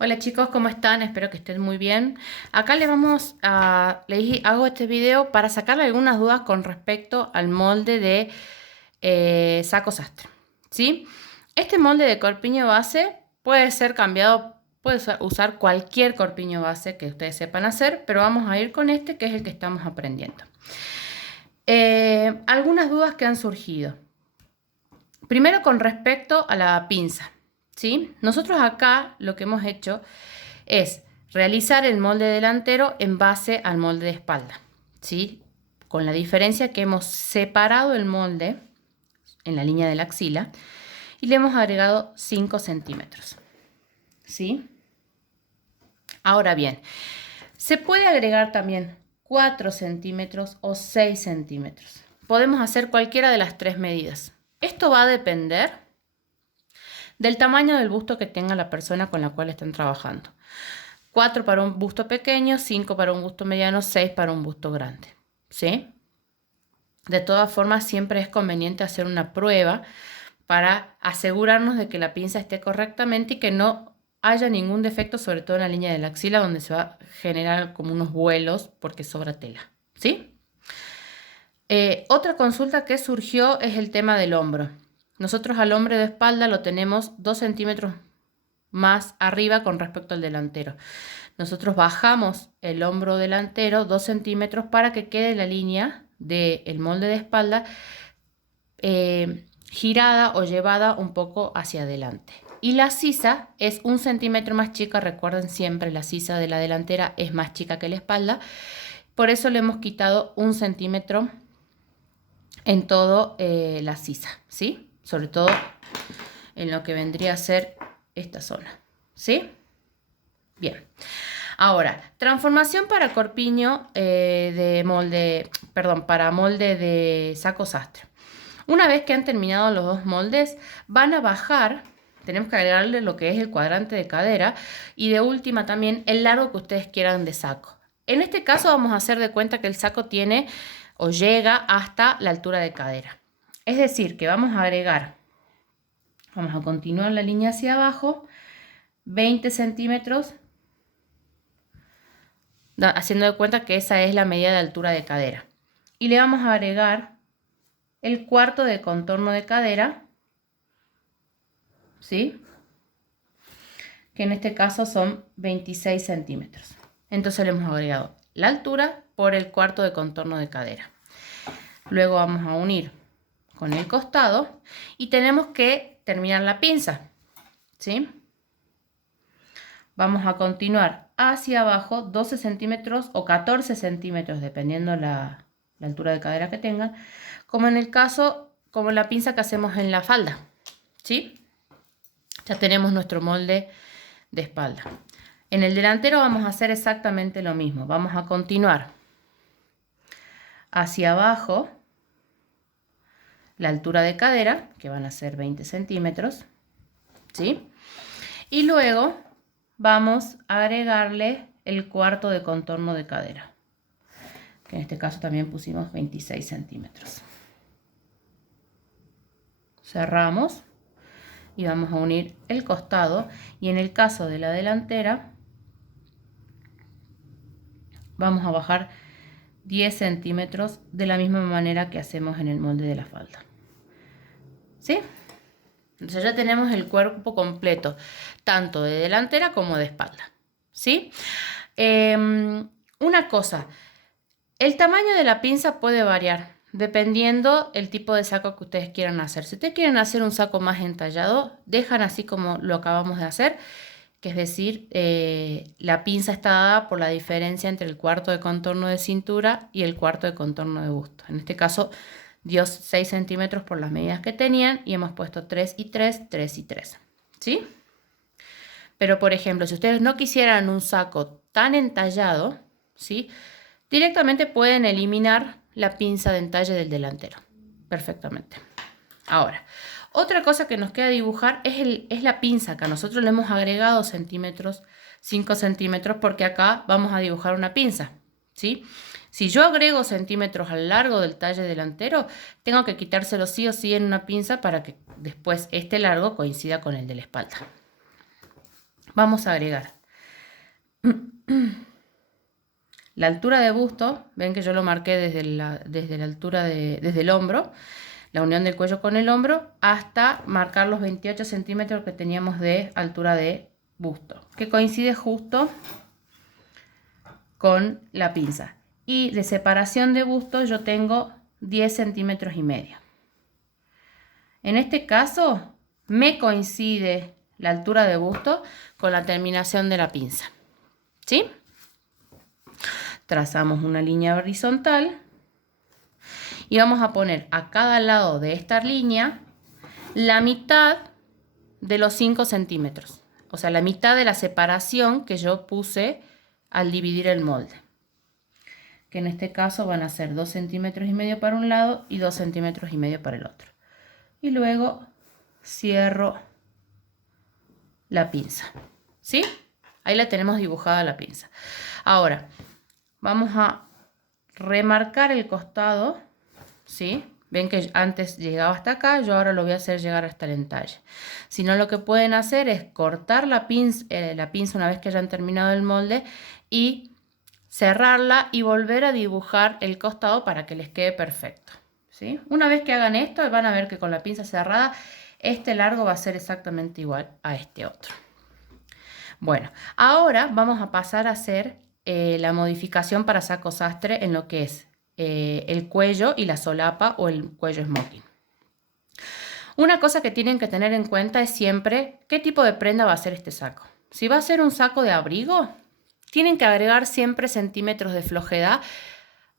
Hola chicos, ¿cómo están? Espero que estén muy bien. Acá hago este video para sacarle algunas dudas con respecto al molde de saco sastre, ¿sí? Este molde de corpiño base puede ser cambiado, usar cualquier corpiño base que ustedes sepan hacer, pero vamos a ir con este que es el que estamos aprendiendo. Algunas dudas que han surgido. Primero con respecto a la pinza, ¿sí? Nosotros acá lo que hemos hecho es realizar el molde delantero en base al molde de espalda, ¿sí? Con la diferencia que hemos separado el molde en la línea de la axila y le hemos agregado 5 centímetros, ¿sí? Ahora bien, se puede agregar también 4 centímetros o 6 centímetros. Podemos hacer cualquiera de las tres medidas. Esto va a depender del tamaño del busto que tenga la persona con la cual están trabajando. 4 para un busto pequeño, 5 para un busto mediano, 6 para un busto grande, ¿sí? De todas formas, siempre es conveniente hacer una prueba para asegurarnos de que la pinza esté correctamente y que no haya ningún defecto, sobre todo en la línea de la axila, donde se va a generar como unos vuelos porque sobra tela, ¿sí? Otra consulta que surgió es el tema del hombro. Nosotros al hombro de espalda lo tenemos 2 centímetros más arriba con respecto al delantero. Nosotros bajamos el hombro delantero 2 centímetros para que quede la línea del molde de espalda girada o llevada un poco hacia adelante. Y la sisa es 1 centímetro más chica. Recuerden siempre, la sisa de la delantera es más chica que la espalda. Por eso le hemos quitado 1 centímetro en todo la sisa, ¿sí? Sobre todo en lo que vendría a ser esta zona, ¿sí? Bien. Ahora, transformación para corpiño de molde, perdón, para molde de saco sastre. Una vez que han terminado los dos moldes, van a bajar, tenemos que agregarle lo que es el cuadrante de cadera y de última también el largo que ustedes quieran de saco. En este caso vamos a hacer de cuenta que el saco tiene o llega hasta la altura de cadera. Es decir, que vamos a agregar, vamos a continuar la línea hacia abajo, 20 centímetros, haciendo de cuenta que esa es la medida de altura de cadera. Y le vamos a agregar el cuarto de contorno de cadera, ¿sí? Que en este caso son 26 centímetros. Entonces le hemos agregado la altura por el cuarto de contorno de cadera. Luego vamos a unir con el costado y tenemos que terminar la pinza, ¿sí? Vamos a continuar hacia abajo 12 centímetros o 14 centímetros, dependiendo la altura de cadera que tengan, como en el caso, como la pinza que hacemos en la falda, ¿sí? Ya tenemos nuestro molde de espalda. En el delantero vamos a hacer exactamente lo mismo. Vamos a continuar hacia abajo la altura de cadera, que van a ser 20 centímetros, ¿sí? Y luego vamos a agregarle el cuarto de contorno de cadera, que en este caso también pusimos 26 centímetros. Cerramos y vamos a unir el costado, y en el caso de la delantera vamos a bajar 10 centímetros de la misma manera que hacemos en el molde de la falda, ¿sí? Entonces ya tenemos el cuerpo completo, tanto de delantera como de espalda, ¿sí? Una cosa, el tamaño de la pinza puede variar dependiendo el tipo de saco que ustedes quieran hacer. Si ustedes quieren hacer un saco más entallado, dejan así como lo acabamos de hacer, que es decir, la pinza está dada por la diferencia entre el cuarto de contorno de cintura y el cuarto de contorno de busto. En este caso dio 6 centímetros por las medidas que tenían y hemos puesto 3 y 3, 3 y 3, ¿sí? Pero por ejemplo, si ustedes no quisieran un saco tan entallado, ¿sí?, directamente pueden eliminar la pinza de entalle del delantero, perfectamente. Ahora, otra cosa que nos queda dibujar es la pinza, que a nosotros le hemos agregado centímetros, 5 centímetros, porque acá vamos a dibujar una pinza, ¿sí? Si yo agrego centímetros al largo del talle delantero, tengo que quitárselo sí o sí en una pinza para que después este largo coincida con el de la espalda. vamos a agregar la altura de busto. Ven que yo lo marqué desde la altura desde el hombro, la unión del cuello con el hombro, hasta marcar los 28 centímetros que teníamos de altura de busto, que coincide justo con la pinza. Y de separación de busto yo tengo 10 centímetros y medio. En este caso me coincide la altura de busto con la terminación de la pinza, ¿sí? Trazamos una línea horizontal y vamos a poner a cada lado de esta línea la mitad de los 5 centímetros. O sea, la mitad de la separación que yo puse al dividir el molde. Que en este caso van a ser 2 centímetros y medio para un lado y 2 centímetros y medio para el otro. Y luego cierro la pinza, ¿sí? Ahí la tenemos dibujada la pinza. Ahora vamos a remarcar el costado, ¿sí? Ven que antes llegaba hasta acá, yo ahora lo voy a hacer llegar hasta el entalle. Si no, lo que pueden hacer es cortar la pinza una vez que hayan terminado el molde y cerrarla y volver a dibujar el costado para que les quede perfecto, ¿sí? Una vez que hagan esto, van a ver que con la pinza cerrada este largo va a ser exactamente igual a este otro. Bueno, ahora vamos a pasar a hacer la modificación para saco sastre en lo que es el cuello y la solapa o el cuello smoking. Una cosa que tienen que tener en cuenta es siempre qué tipo de prenda va a ser este saco. Si va a ser un saco de abrigo, tienen que agregar siempre centímetros de flojedad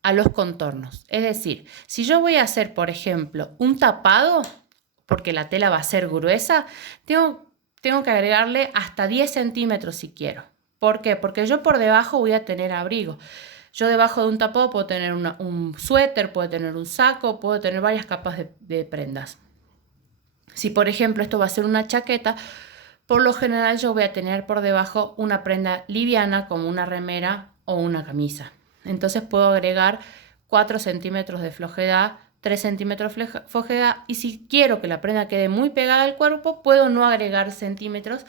a los contornos. Es decir, si yo voy a hacer, por ejemplo, un tapado, porque la tela va a ser gruesa, tengo que agregarle hasta 10 centímetros si quiero. ¿Por qué? Porque yo por debajo voy a tener abrigo. Yo debajo de un tapado puedo tener un suéter, puedo tener un saco, puedo tener varias capas de prendas. Si por ejemplo esto va a ser una chaqueta, por lo general yo voy a tener por debajo una prenda liviana como una remera o una camisa. Entonces puedo agregar 4 centímetros de flojedad, 3 centímetros de flojedad, y si quiero que la prenda quede muy pegada al cuerpo, puedo no agregar centímetros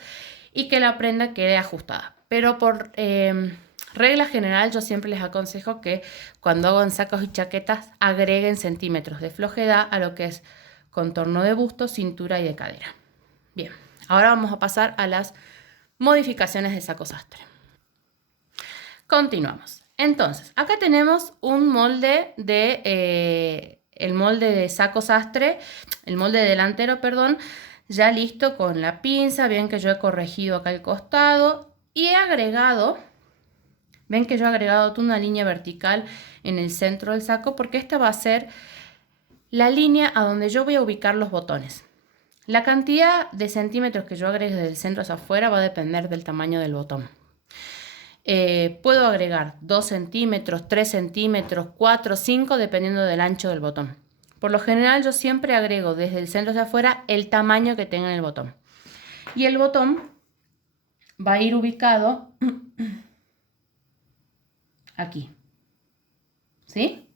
y que la prenda quede ajustada. Pero por regla general yo siempre les aconsejo que cuando hagan sacos y chaquetas agreguen centímetros de flojedad a lo que es contorno de busto, cintura y de cadera. Bien, ahora vamos a pasar a las modificaciones de saco sastre. Continuamos. Entonces, acá tenemos un molde el molde de saco sastre, el molde delantero, perdón, ya listo con la pinza. Ven que yo he corregido acá el costado y he agregado, ven que yo he agregado una línea vertical en el centro del saco porque esta va a ser la línea a donde yo voy a ubicar los botones. La cantidad de centímetros que yo agregue del centro hacia afuera va a depender del tamaño del botón. Puedo agregar 2 centímetros, 3 centímetros, 4, 5, dependiendo del ancho del botón. Por lo general yo siempre agrego desde el centro hacia afuera el tamaño que tenga el botón. Y el botón va a ir ubicado aquí. ¿Sí?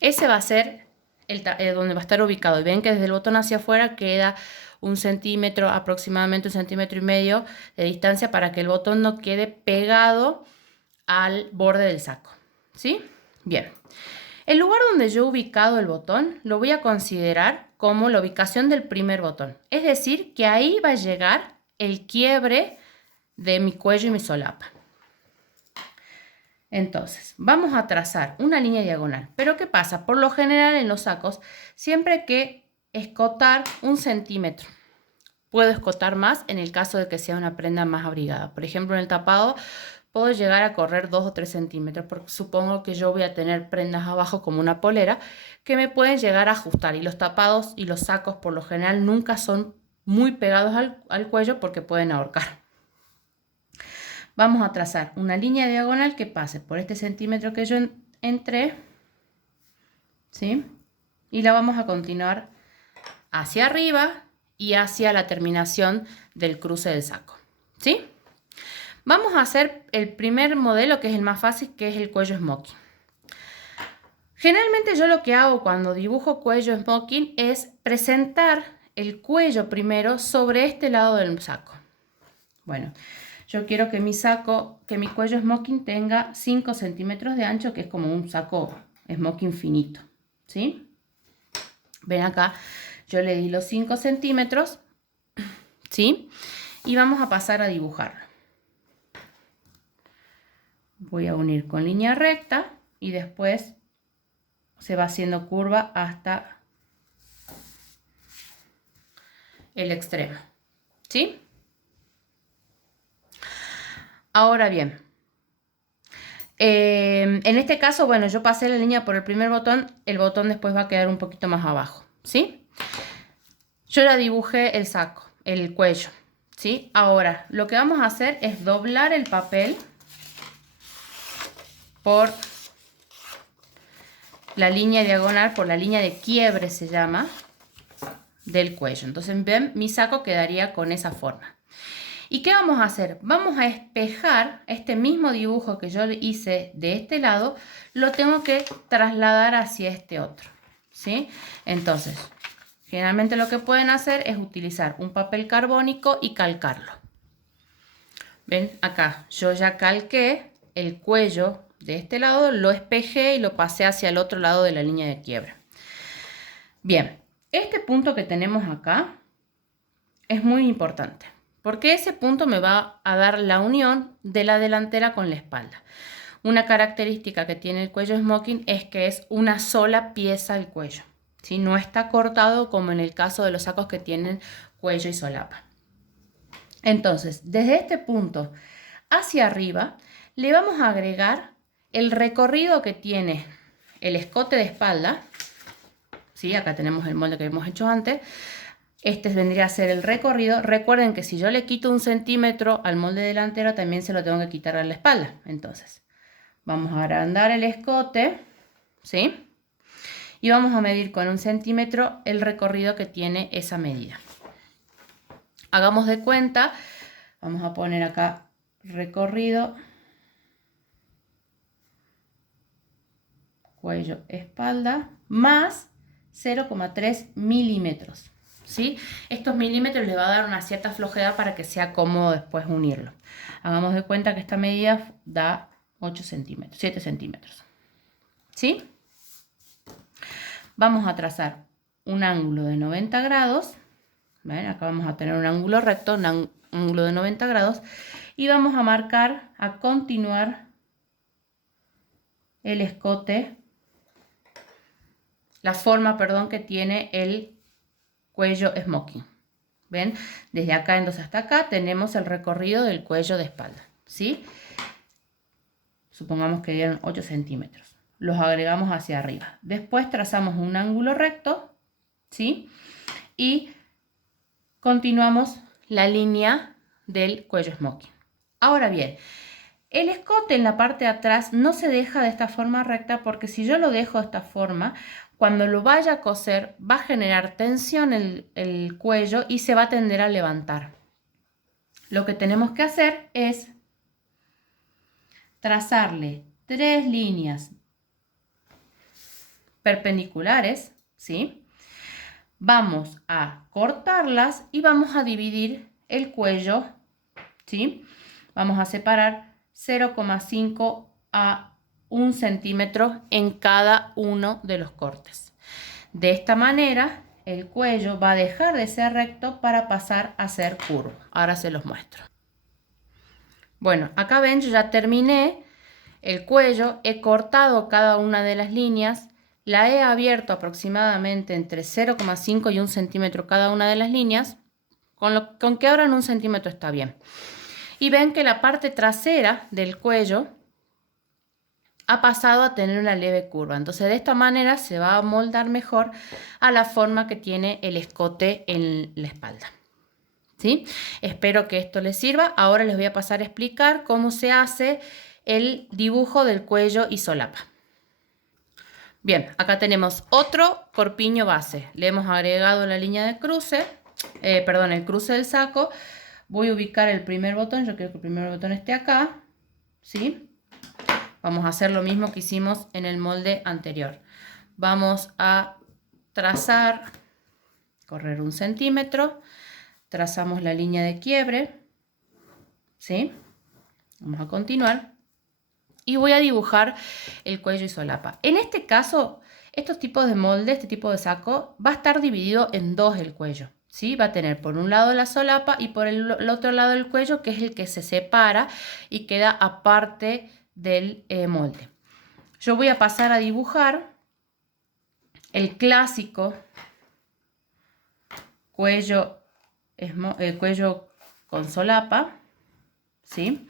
Ese va a ser donde va a estar ubicado. Y ven que desde el botón hacia afuera queda 1 centímetro, aproximadamente 1,5 centímetros de distancia para que el botón no quede pegado al borde del saco. ¿Sí? Bien. El lugar donde yo he ubicado el botón lo voy a considerar como la ubicación del primer botón. Es decir, que ahí va a llegar el quiebre de mi cuello y mi solapa. Entonces, vamos a trazar una línea diagonal. ¿Pero qué pasa? Por lo general en los sacos siempre hay que escotar 1 centímetro. Puedo escotar más en el caso de que sea una prenda más abrigada. Por ejemplo, en el tapado puedo llegar a correr 2 o 3 centímetros porque supongo que yo voy a tener prendas abajo como una polera que me pueden llegar a ajustar. Y los tapados y los sacos por lo general nunca son muy pegados al cuello porque pueden ahorcar. Vamos a trazar una línea diagonal que pase por este centímetro que yo entré, ¿sí? Y la vamos a continuar hacia arriba y hacia la terminación del cruce del saco, ¿sí? Vamos a hacer el primer modelo, que es el más fácil, que es el cuello smoking. Generalmente yo lo que hago cuando dibujo cuello smoking es presentar el cuello primero sobre este lado del saco. Bueno, yo quiero que mi saco, que mi cuello smoking tenga 5 centímetros de ancho, que es como un saco smoking finito, ¿sí? Ven acá, yo le di los 5 centímetros, ¿sí? Y vamos a pasar a dibujarlo. Voy a unir con línea recta y después se va haciendo curva hasta el extremo, ¿sí? Ahora bien, en este caso, bueno, yo pasé la línea por el primer botón, el botón después va a quedar un poquito más abajo, ¿sí? Yo ya dibujé el saco, el cuello, ¿sí? Ahora, lo que vamos a hacer es doblar el papel por la línea diagonal, por la línea de quiebre se llama, del cuello. Entonces, ven, mi saco quedaría con esa forma. ¿Y qué vamos a hacer? Vamos a espejar este mismo dibujo que yo hice de este lado, lo tengo que trasladar hacia este otro, ¿sí? Entonces, generalmente lo que pueden hacer es utilizar un papel carbónico y calcarlo. ¿Ven? Acá yo ya calqué el cuello de este lado, lo espejé y lo pasé hacia el otro lado de la línea de quiebre. Bien, este punto que tenemos acá es muy importante, porque ese punto me va a dar la unión de la delantera con la espalda. Una característica que tiene el cuello smoking es que es una sola pieza el cuello, ¿sí? No está cortado como en el caso de los sacos que tienen cuello y solapa. Entonces, desde este punto hacia arriba, le vamos a agregar el recorrido que tiene el escote de espalda, ¿sí? Acá tenemos el molde que hemos hecho antes. Este vendría a ser el recorrido. Recuerden que si yo le quito 1 centímetro al molde delantero, también se lo tengo que quitar a la espalda. Entonces, vamos a agrandar el escote, ¿sí? Y vamos a medir con 1 centímetro el recorrido que tiene esa medida. Hagamos de cuenta, vamos a poner acá recorrido, cuello, espalda, más 0,3 milímetros. ¿Sí? Estos milímetros le va a dar una cierta flojera para que sea cómodo después unirlo. Hagamos de cuenta que esta medida da 8 centímetros, 7 centímetros. ¿Sí? Vamos a trazar un ángulo de 90 grados. ¿Ven? Acá vamos a tener un ángulo recto, un ángulo de 90 grados. Y vamos a marcar, a continuar el escote, la forma, perdón, que tiene el cuello smoking. ¿Ven? Desde acá entonces hasta acá tenemos el recorrido del cuello de espalda, ¿sí? Supongamos que dieron 8 centímetros. Los agregamos hacia arriba. Después trazamos un ángulo recto, ¿sí? Y continuamos la línea del cuello smoking. Ahora bien, el escote en la parte de atrás no se deja de esta forma recta, porque si yo lo dejo de esta forma, cuando lo vaya a coser va a generar tensión el cuello y se va a tender a levantar. Lo que tenemos que hacer es trazarle 3 líneas perpendiculares, ¿sí? Vamos a cortarlas y vamos a dividir el cuello, ¿sí? Vamos a separar 0,5 a 1 centímetro en cada uno de los cortes. De esta manera, el cuello va a dejar de ser recto para pasar a ser curvo. Ahora se los muestro. Bueno, acá ven, yo ya terminé el cuello, he cortado cada una de las líneas, la he abierto aproximadamente entre 0,5 y 1 centímetro cada una de las líneas, con que abran 1 centímetro está bien. Y ven que la parte trasera del cuello ha pasado a tener una leve curva. Entonces de esta manera se va a moldar mejor a la forma que tiene el escote en la espalda. ¿Sí? Espero que esto les sirva. Ahora les voy a pasar a explicar cómo se hace el dibujo del cuello y solapa. Bien, acá tenemos otro corpiño base. Le hemos agregado la línea de cruce, el cruce del saco. Voy a ubicar el primer botón. Yo quiero que el primer botón esté acá, ¿sí? Vamos a hacer lo mismo que hicimos en el molde anterior. Vamos a trazar, correr 1 centímetro, trazamos la línea de quiebre, ¿sí? Vamos a continuar. Y voy a dibujar el cuello y solapa. En este caso, estos tipos de molde, este tipo de saco, va a estar dividido en dos el cuello, ¿sí? Va a tener por un lado la solapa y por el otro lado el cuello, que es el que se separa y queda aparte del molde. Yo voy a pasar a dibujar el clásico cuello con solapa, ¿sí?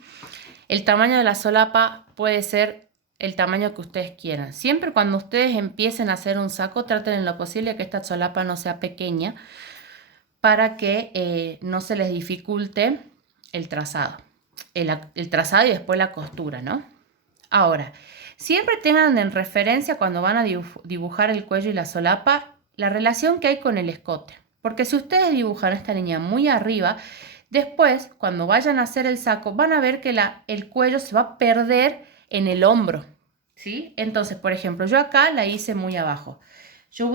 El tamaño de la solapa puede ser el tamaño que ustedes quieran. Siempre cuando ustedes empiecen a hacer un saco, traten en lo posible que esta solapa no sea pequeña para que no se les dificulte el trazado. El trazado y después la costura, ¿no? Ahora, siempre tengan en referencia cuando van a dibujar el cuello y la solapa la relación que hay con el escote. Porque si ustedes dibujan esta línea muy arriba, después, cuando vayan a hacer el saco, van a ver que el cuello se va a perder en el hombro, ¿sí? Entonces, por ejemplo, yo acá la hice muy abajo. Yo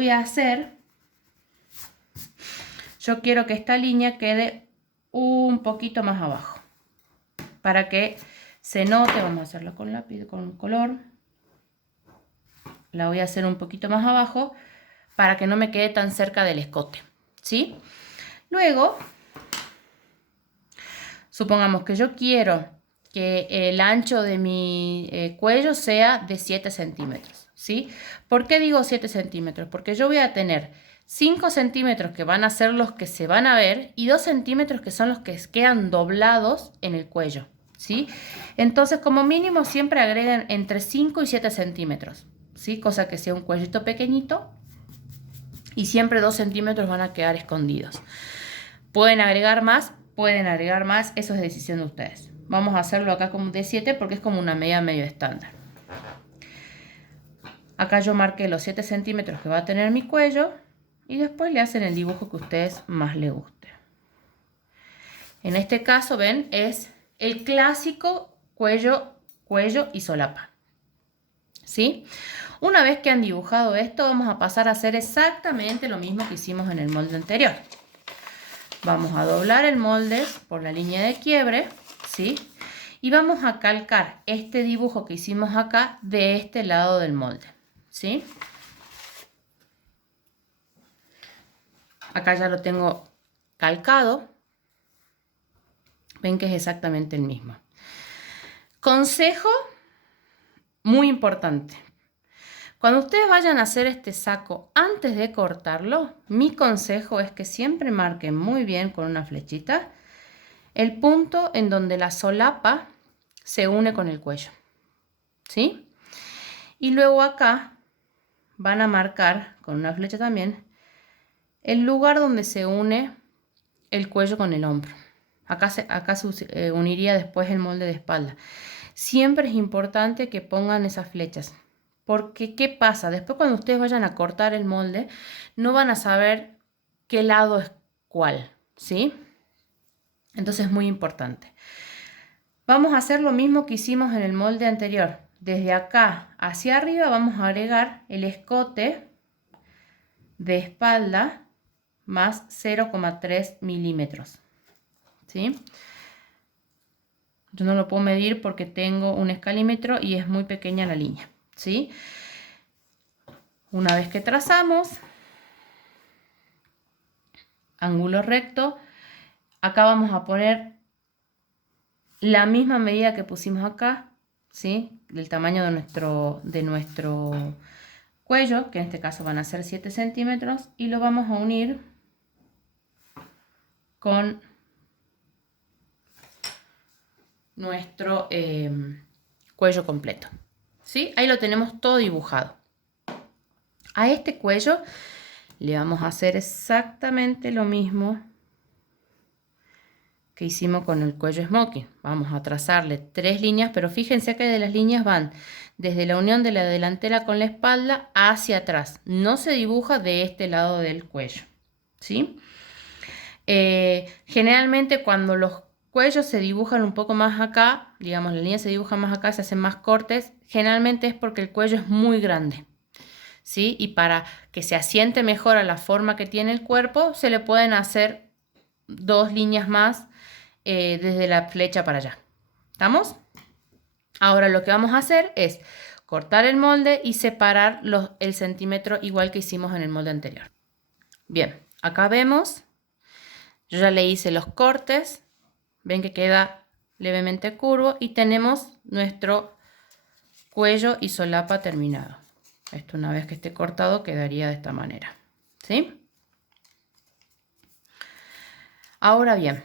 quiero que esta línea quede un poquito más abajo. Para que se note, vamos a hacerlo con lápiz, con color. La voy a hacer un poquito más abajo para que no me quede tan cerca del escote, ¿sí? Luego, supongamos que yo quiero que el ancho de mi cuello sea de 7 centímetros, ¿sí? ¿Por qué digo 7 centímetros? Porque yo voy a tener 5 centímetros que van a ser los que se van a ver y 2 centímetros que son los que quedan doblados en el cuello, ¿sí? Entonces, como mínimo, siempre agreguen entre 5 y 7 centímetros, ¿sí? Cosa que sea un cuellito pequeñito y siempre 2 centímetros van a quedar escondidos. Pueden agregar más, eso es decisión de ustedes. Vamos a hacerlo acá como de 7 porque es como una medida medio estándar. Acá yo marqué los 7 centímetros que va a tener mi cuello y después le hacen el dibujo que a ustedes más les guste. En este caso, ven, es el clásico cuello y solapa, ¿sí? Una vez que han dibujado esto, vamos a pasar a hacer exactamente lo mismo que hicimos en el molde anterior. Vamos a doblar el molde por la línea de quiebre, ¿sí? Y vamos a calcar este dibujo que hicimos acá de este lado del molde, ¿sí? Acá ya lo tengo calcado. Ven que es exactamente el mismo. Consejo muy importante. Cuando ustedes vayan a hacer este saco, antes de cortarlo, mi consejo es que siempre marquen muy bien con una flechita el punto en donde la solapa se une con el cuello, ¿sí? Y luego acá van a marcar con una flecha también el lugar donde se une el cuello con el hombro. Acá se uniría después el molde de espalda. Siempre es importante que pongan esas flechas. Porque, ¿qué pasa? Después cuando ustedes vayan a cortar el molde, no van a saber qué lado es cuál, ¿sí? Entonces es muy importante. Vamos a hacer lo mismo que hicimos en el molde anterior. Desde acá hacia arriba vamos a agregar el escote de espalda más 0,3 milímetros, ¿sí? Yo no lo puedo medir porque tengo un escalímetro y es muy pequeña la línea, ¿sí? Una vez que trazamos ángulo recto, acá vamos a poner la misma medida que pusimos acá, ¿sí? Del tamaño de nuestro cuello, que en este caso van a ser 7 centímetros, y lo vamos a unir con nuestro cuello completo, ¿sí? Ahí lo tenemos todo dibujado. A este cuello le vamos a hacer exactamente lo mismo que hicimos con el cuello smoking. Vamos a trazarle 3 líneas, pero fíjense que de las líneas van desde la unión de la delantera con la espalda hacia atrás. No se dibuja de este lado del cuello, ¿sí? Generalmente cuando los cuellos se dibujan un poco más acá, digamos, la línea se dibuja más acá, se hacen más cortes, generalmente es porque el cuello es muy grande, ¿sí? Y para que se asiente mejor a la forma que tiene el cuerpo, se le pueden hacer 2 líneas más desde la flecha para allá. ¿Estamos? Ahora lo que vamos a hacer es cortar el molde y separar el centímetro igual que hicimos en el molde anterior. Bien, acá vemos, yo ya le hice los cortes, ven que queda levemente curvo y tenemos nuestro cuello y solapa terminado. Esto una vez que esté cortado quedaría de esta manera, ¿sí? Ahora bien,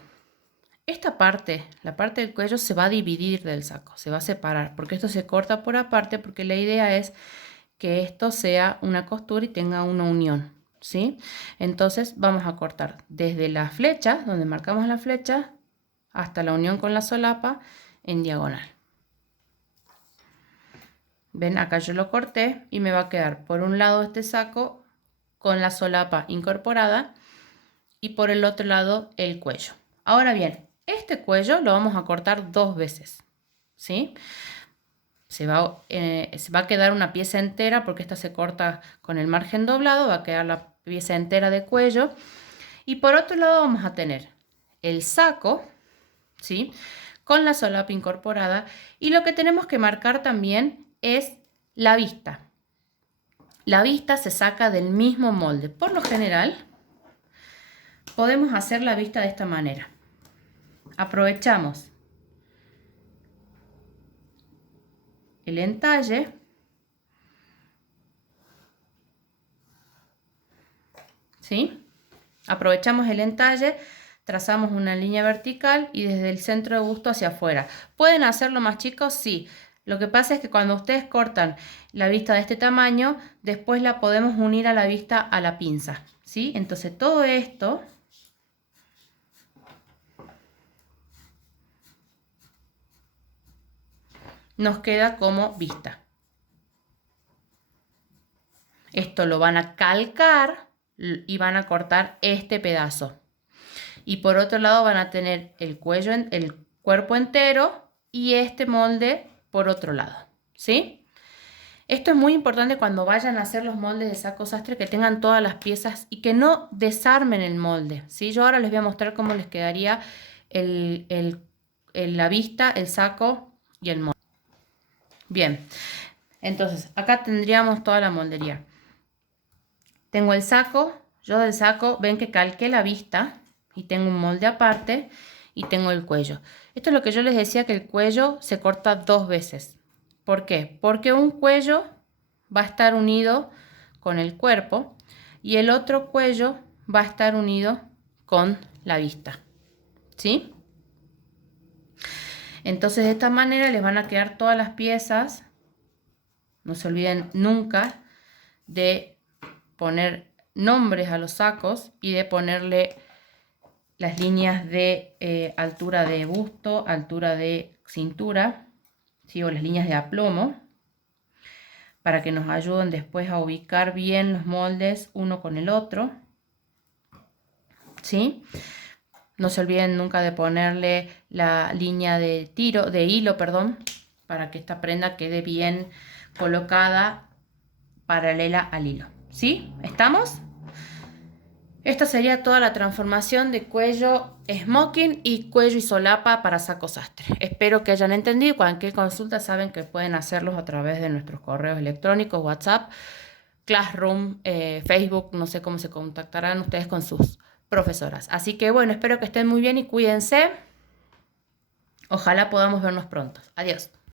esta parte, la parte del cuello se va a dividir del saco, se va a separar, porque esto se corta por aparte, porque la idea es que esto sea una costura y tenga una unión, ¿sí? Entonces vamos a cortar desde la flecha, donde marcamos la flecha, hasta la unión con la solapa en diagonal. Ven, acá yo lo corté y me va a quedar por un lado este saco con la solapa incorporada y por el otro lado el cuello. Ahora bien, este cuello lo vamos a cortar 2 veces, ¿sí? Se va a quedar una pieza entera porque esta se corta con el margen doblado, va a quedar la pieza entera de cuello. Y por otro lado vamos a tener el saco, ¿sí? Con la solapa incorporada. Y lo que tenemos que marcar también es la vista. La vista se saca del mismo molde. Por lo general, podemos hacer la vista de esta manera. Aprovechamos el entalle, ¿sí? Aprovechamos el entalle, trazamos una línea vertical y desde el centro de busto hacia afuera. ¿Pueden hacerlo más chicos? Sí. Lo que pasa es que cuando ustedes cortan la vista de este tamaño, después la podemos unir a la vista a la pinza, ¿sí? Entonces todo esto nos queda como vista. Esto lo van a calcar y van a cortar este pedazo. Y por otro lado van a tener el cuello, el cuerpo entero y este molde por otro lado, ¿sí? Esto es muy importante cuando vayan a hacer los moldes de saco sastre, que tengan todas las piezas y que no desarmen el molde, ¿sí? Yo ahora les voy a mostrar cómo les quedaría la vista, el saco y el molde. Bien, entonces acá tendríamos toda la moldería. Tengo el saco, yo del saco ven que calqué la vista y tengo un molde aparte y tengo el cuello. Esto es lo que yo les decía, que el cuello se corta 2 veces. ¿Por qué? Porque un cuello va a estar unido con el cuerpo y el otro cuello va a estar unido con la vista, ¿sí? Entonces de esta manera les van a quedar todas las piezas. No se olviden nunca de poner nombres a los sacos y de ponerle las líneas de altura de busto, altura de cintura, ¿sí? O las líneas de aplomo, para que nos ayuden después a ubicar bien los moldes uno con el otro, ¿sí? No se olviden nunca de ponerle la línea de hilo, para que esta prenda quede bien colocada paralela al hilo, ¿sí? ¿Estamos? Esta sería toda la transformación de cuello smoking y cuello y solapa para saco sastre. Espero que hayan entendido. Cualquier consulta saben que pueden hacerlos a través de nuestros correos electrónicos, WhatsApp, Classroom, Facebook, no sé cómo se contactarán ustedes con sus profesoras. Así que bueno, espero que estén muy bien y cuídense. Ojalá podamos vernos pronto. Adiós.